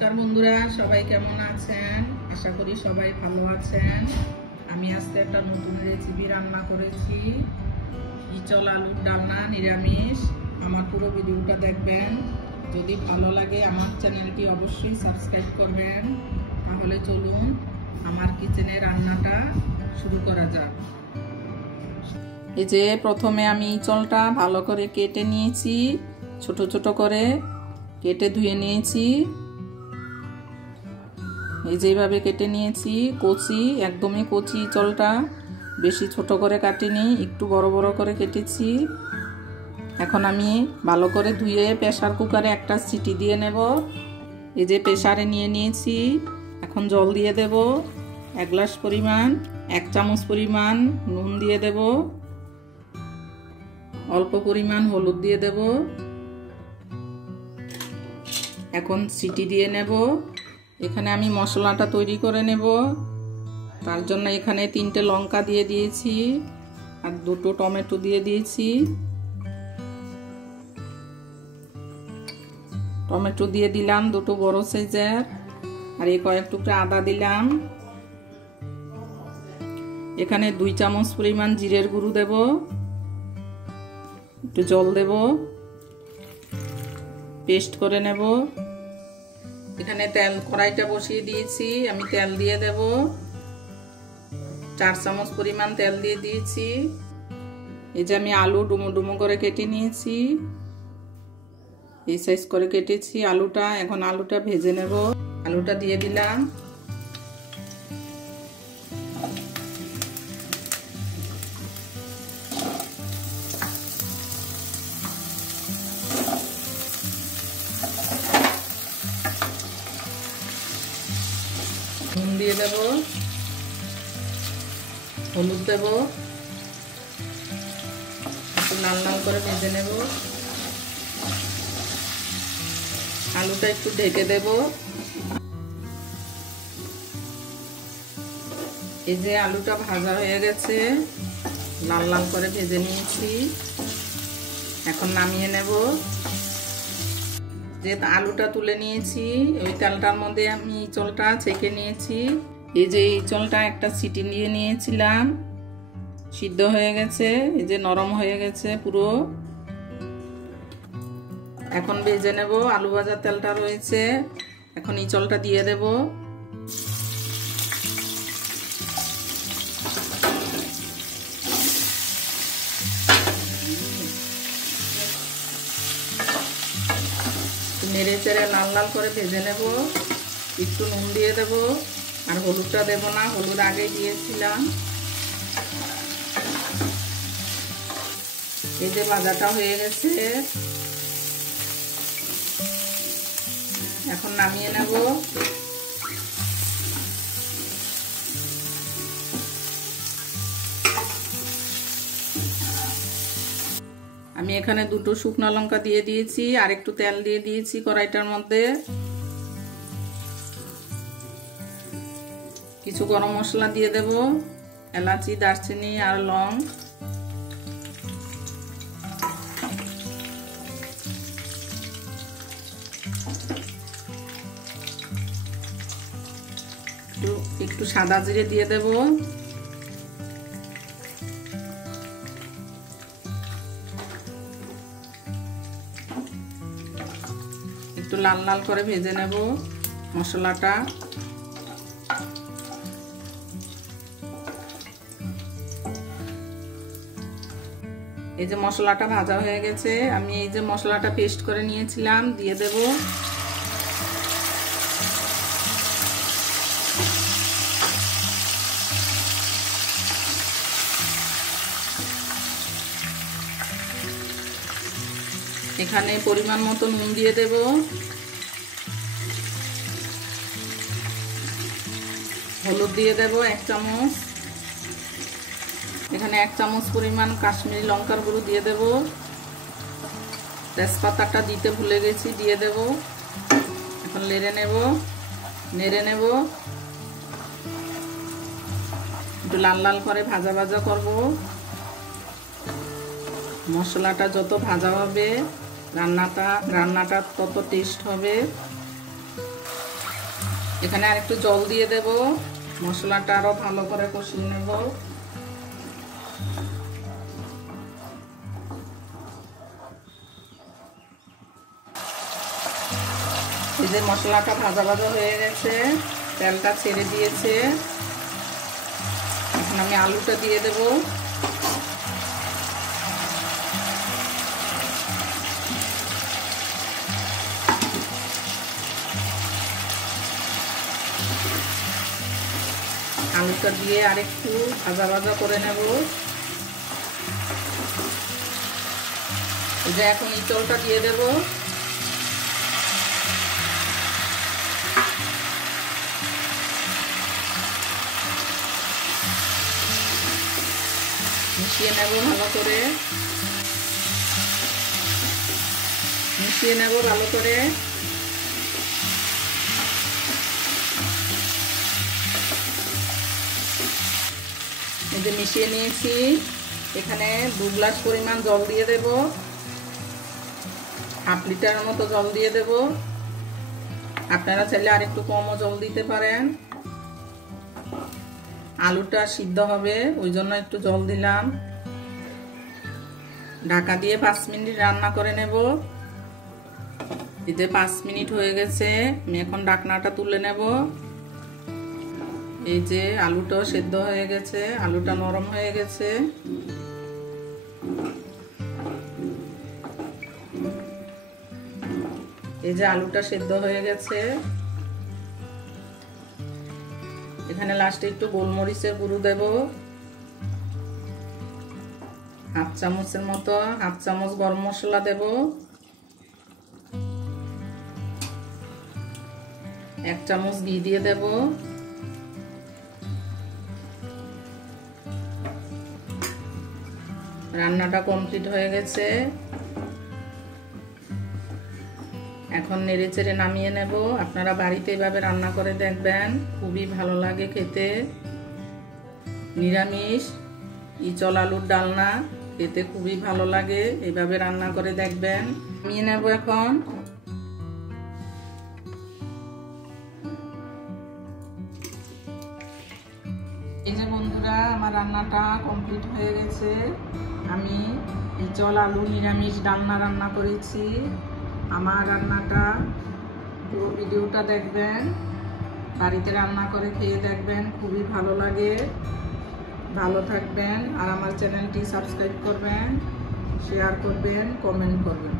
নমস্কার বন্ধুরা, সবাই কেমন আছেন? আশা করি সবাই ভালো আছেন। আমি আজকে একটা নতুন রেসিপি রান্না করেছি, ইচল আলুর ডালনা নিরামিষ। আমার পুরো ভিডিওটা দেখবেন। যদি ভালো লাগে আমার চ্যানেলটি অবশ্যই সাবস্ক্রাইব করবেন। তাহলে চলুন আমার কিচেনে রান্নাটা শুরু করা যাক। এই যে প্রথমে আমি ইচলটা ভালো করে কেটে নিয়েছি, ছোট ছোট করে কেটে ধুয়ে নিয়েছি। এই যেভাবে কেটে নিয়েছি, কচি, একদমই কচি ইচলটা, বেশি ছোট করে কাটিনি, একটু বড় বড় করে কেটেছি। এখন আমি ভালো করে ধুয়ে প্রেসার কুকারে একটা সিটি দিয়ে নেব। এই যে প্রেসারে নিয়ে নিয়েছি, এখন জল দিয়ে দেব 1 গ্লাস পরিমাণ, 1 চামচ পরিমাণ নুন দিয়ে দেব, অল্প পরিমাণ হলুদ দিয়ে দেব। এখন সিটি দিয়ে নেব। এখানে আমি মশলাটা তৈরি করে নেব। তার জন্য এখানে 3টে লঙ্কা দিয়ে দিয়েছি আর 2টো টমেটো দিয়ে দিয়েছি। টমেটো দিয়ে দিলাম 2টো বড় সাইজের, আর এই কয়েক টুকরা আদা দিলাম। এখানে 2 চামচ পরিমাণ জিরের গুঁড়ো দেব, একটু জল দেব, পেস্ট করে নেব। এখানে তেল কড়াইটা বসিয়ে দিয়েছি, আমি তেল দিয়ে দেব। 4 চামচ পরিমাণ তেল দিয়ে দিয়েছি। এই যে আমি আলু ডুমো ডুমো করে কেটে নিয়েছি, এই সাইজ করে কেটেছি আলুটা। এখন আলুটা ভেজে নেব। আলুটা দিয়ে দিলাম। নুন দিয়ে দেব, হলুদ দেব, একটু লাল লাল করে ভেজে নেব। আলুটা একটু ঢেকে দেব। এই যে আলুটা ভাজা হয়ে গেছে, লাল লাল করে ভেজে নিয়েছি। এখন নামিয়ে নেব। যে আলুটা তুলে নিয়েছি, ওই তেলটার মধ্যে আমি ইচলটা ছেঁকে নিয়েছি। এই যে ইচলটা একটা সিটি নিয়ে নিয়েছিলাম, সিদ্ধ হয়ে গেছে, এই যে নরম হয়ে গেছে পুরো। এখন ভেজে নেব। আলু ভাজার তেলটা রয়েছে, এখন ইচলটা দিয়ে দেব। নেড়ে চেড়ে লাল লাল করে ভেজে নেব। একটু নুন দিয়ে দেব, আর হলুদটা দেব না, হলুদ আগে দিয়েছিলাম। এই যে ভাজাটা হয়ে গেছে, এখন নামিয়ে নেব। আমি এখানে 2টো শুকনো লঙ্কা দিয়ে দিয়েছি, আর একটু তেল দিয়ে দিয়েছি কড়াইটার মধ্যে। কিছু গরম মশলা দিয়ে দেব, এলাচি, দারচিনি আর লং। একটু সাদা জিরে দিয়ে দেব। একটু লাল লাল করে ভেজে নেব মশলাটা। এই যে মশলাটা ভাজা হয়ে গেছে, আমি এই যে মশলাটা পেস্ট করে নিয়েছিলাম দিয়ে দেব। এখানে পরিমাণ মতো নুন দিয়ে দেব, হলুদ দিয়ে দেব 1 চামচ। এখানে 1 চামচ পরিমাণ কাশ্মীরি লঙ্কার গুঁড়ো দিয়ে দেব। তেজপাতাটা দিতে ভুলে গেছি, দিয়ে দেব। এখন নেড়ে নেব। একটু লাল লাল করে ভাজা ভাজা করব। মশলাটা যত ভাজা হবে রান্নাটা তত টেস্ট হবে। এখানে আরেকটু জল দিয়ে দেব, মশলাটা আরো ভালো করে কষিয়ে নেব। এই যে মশলাটা ভাজা ভাজা হয়ে গেছে, তেলটা ছেড়ে দিয়েছে। এখন আমি আলুটা দিয়ে দেব। আলুটা দিয়ে আরেকটু ভাজা ভাজা করে নেব। এই যে এখন ইঁচড়টা দিয়ে দেব। মিশিয়ে নেব ভালো করে, মিশিয়ে নেব ভালো করে। এই যে মিশিয়ে নিয়েছি, এখানে 2 গ্লাস পরিমাণ জল দিয়ে দেব, হাফ লিটারের মতো জল দিয়ে দেব। আপনারা চাইলে আরেকটু কমও জল দিতে পারেন। আলুটা সিদ্ধ হবে, ওই জন্য একটু জল দিলাম। ঢাকা দিয়ে 5 মিনিট রান্না করে নেব। এতে 5 মিনিট হয়ে গেছে, আমি এখন ঢাকনাটা তুলে নেব। এই যে আলুটাও সেদ্ধ হয়ে গেছে, আলুটা নরম হয়ে গেছে। এই যে আলুটা সেদ্ধ হয়ে গেছে। এখানে লাস্টে একটু গোলমরিচের গুঁড়ো দেব, হাফ চামচের মতো, হাফ চামচ গরম মশলা দেব, 1 চামচ ঘি দিয়ে দেব। রান্নাটা কমপ্লিট হয়ে গেছে। এখন নেড়েচেড়ে নামিয়ে নেব। আপনারা বাড়িতে এভাবে রান্না করে দেখবেন, খুবই ভালো লাগে খেতে। নিরামিষ ইচল আলুর ডালনা খেতে খুবই ভালো লাগে, এভাবে রান্না করে দেখবেন। নামিয়ে নেব এখন। এই যে বন্ধুরা, আমার রান্নাটা কমপ্লিট হয়ে গেছে। আমি ইচল আলু নিরামিষ ডালনা রান্না করেছি। আমার রান্নাটা পুরো ভিডিওটা দেখবেন, বাড়িতে রান্না করে খেয়ে দেখবেন, খুবই ভালো লাগে। ভালো থাকবেন, আর আমার চ্যানেলটি সাবস্ক্রাইব করবেন, শেয়ার করবেন, কমেন্ট করবেন।